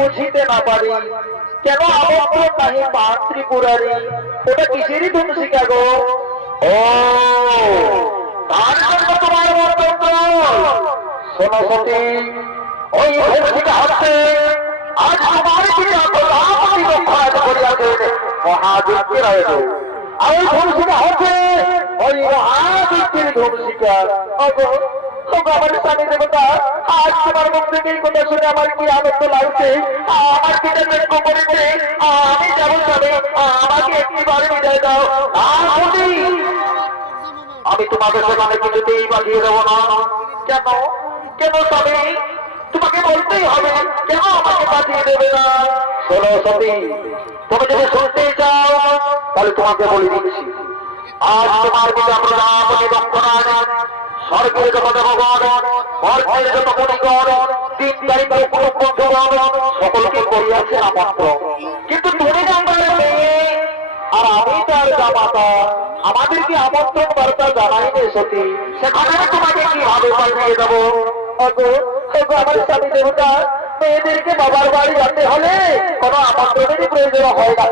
বুঝিতে না পারি কেন আমন্ত্রণ নাহি পান ত্রিপুরারি ওটা কিসেরই ধুমশিকা গো ও তার জন্য তোমার মন্তব্য শোনো সতী ওই ধুমশিকা হচ্ছে আজ তোমার পিতা প্রজাপতি রক্ষা করিয়াছেন মহাযজ্ঞের আয়োজন আর ওই ধুমশিকা হচ্ছে ওই মহাযজ্ঞের ধুমশিকা আমার স্বামী দেবতা আজ তোমার মুখ থেকে এই কথা শুনে আমার কি আনন্দ লাগছে আমার পিতা যজ্ঞ করেছে আমি যাবো স্বামী আমাকে একটিবার বিদায় দাও আমি তোমাকে সেখানে কিছুতেই পাঠিয়ে দেবো না কেন কেন স্বামী তোমাকে বলতেই হবে কেন পাঠিয়ে দেবে না। শোনো সতী, তুমি যদি শুনতে চাও তাহলে তোমাকে বলে দিচ্ছি। আজ তোমার পিতা প্রজাপতি দক্ষরাজ, স্বর্গের যত দেবগণ, মর্তের যত মুনিগণ, 3 তারিখে বন্ধুগণ সকলকে করিয়াছে আমন্ত্রণ। কিন্তু তুমি জানবে আর আমি তার জামাতা, আমাদেরকে আমন্ত্রণ বার্তা জানাইনি সতী, সেখানে তোমাকে কিভাবে পাঠিয়ে দেবো? আমার স্বামী দেবতা, মেয়েদেরকে বাবার বাড়ি যেতে হলে কোনো আমন্ত্রণেরই প্রয়োজন হয় না।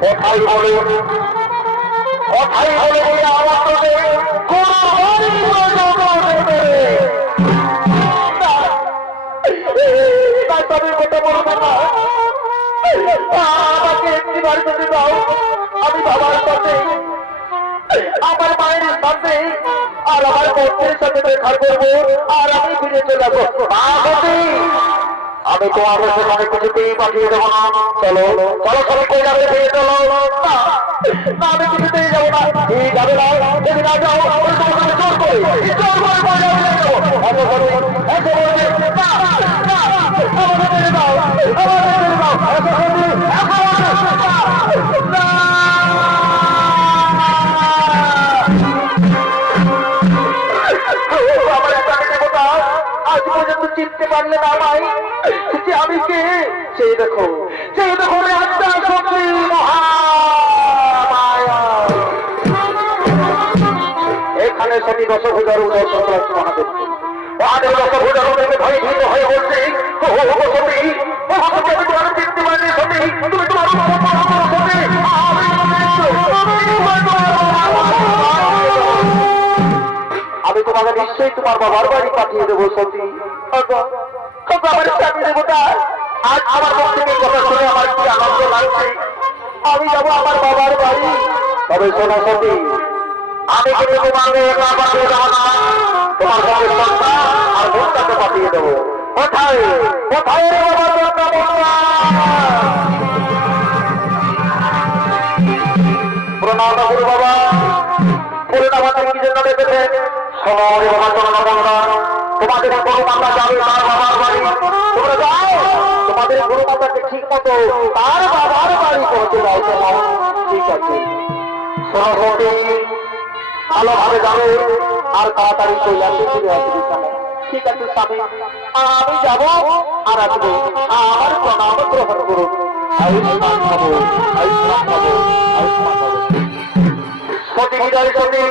কোথায় বলে আমন্ত্রণে কোনো কথা বলবো না। আমাকে একটি বাড়ি যেতে দাও, আমি বাবার সাথে, আমার মায়ের সাথে আর আমার বন্ধুদের সাথে দেখা করবো, আর আমি ফিরে চলে যাবো। আমি তো আমার সেখানে কিছুতেই পাঠিয়ে দেবো না। চলো চলো চলো, কই যাবে? ফিরে চলো। না, আমি কিছুতেই যাবো না। এই যাবে না, যদি না যাও জোর করে আজ পর্যন্ত চিনতে পারলে না ভাই যে আমি কে? সেই দেখো আত্মা শক্তি মহামায়া। এখানে সতী দশভুজার মহাদেব দশভুজার থেকে ভয়ভীত হয়ে বলছে, আমি তোমার চিনতে পারিনি সতী, তুমি তোমার আমি তোমাকে নিশ্চয়ই তোমার বাবার বাড়ি পাঠিয়ে দেবো সতী। আমার স্বামী দেবতা, আজ আমার মুখ থেকে কথা শুনে আমার কি আনন্দ লাগছে। আমি যাবো আমার বাবার বাড়ি। তবে শোনো সতী, আমি কিন্তু তোমাকে একা পাঠিয়ে দেবো না, তোমার সঙ্গে সন্তান আর ভোটটাকে পাঠিয়ে দেবো। কোথায় কোথায় রে বাবা? প্রণাম গুরু বাবা। বলুন আমাদের কি জন্য ডেকেছেন? সবাই বাবা জনগণরা, তোমাদের গরু মাতা যাবে তার বাবার বাড়ি, তোমরা যাও তোমাদের গরু মাতাকে ঠিক মতো তার বাবার বাড়ি পৌঁছে দাও। তোমার ঠিক আছে, সরস্বতী ভালোভাবে যাবে আর তাড়াতাড়ি কৈলাসে ফিরে আসবে। ঠিক আছে স্বামী, আমি যাবো আর আসবো। আমার প্রণাম গ্রহণ করুন। আয়ুষ্মান হবো, আয়ুষ্মান হবো, আয়ুষ্মান হবো। সতী বিদায়, সতী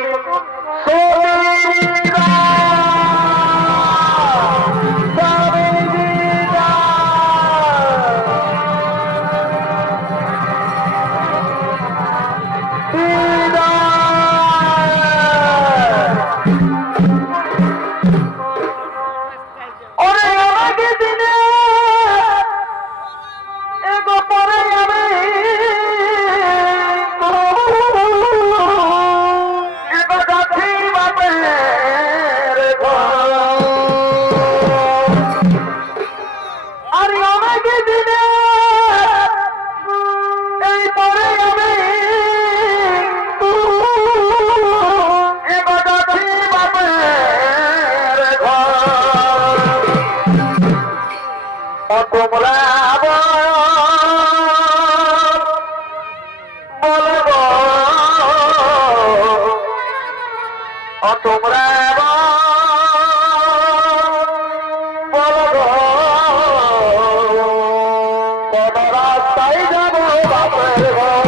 তোমরা তোমরা বলো কোন রাস্তায় যাবো বাপের ঘর?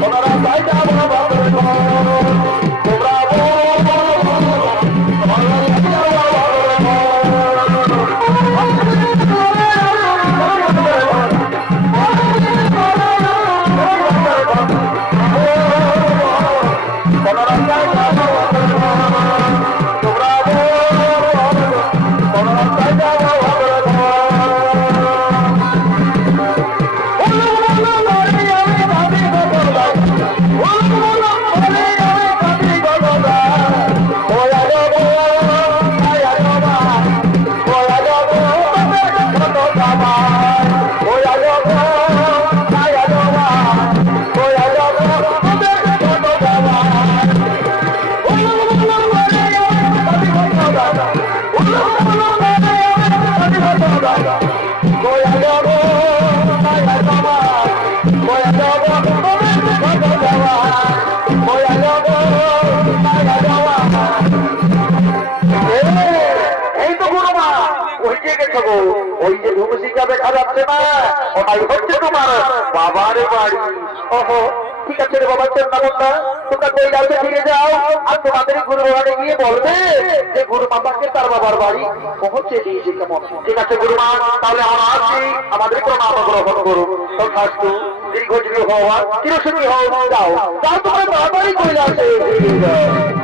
তোমরা যাচ্ছে না, ওটাই হচ্ছে তোমার বাবার বাড়ি। ওহো, ঠিক আছে রে বাবা চন্দ্রমন্ডা, তোমরা কৈলাসে ফিরে যাও আর তোমাদের গুরু বাড়ি গিয়ে বলবে যে গুরু মাতাকে তার বাবার বাড়ি পৌঁছে দিয়েছে। কেমন? ঠিক আছে গুরুমা, তাহলে আমরা আসি, আমাদের প্রণাম গ্রহণ করুন। তথাস্তু, দীর্ঘজীবী হওয়া, চিরসুখী হও। যাও যাও, তোমরা তাড়াতাড়ি কৈলাসে ফিরে যাও।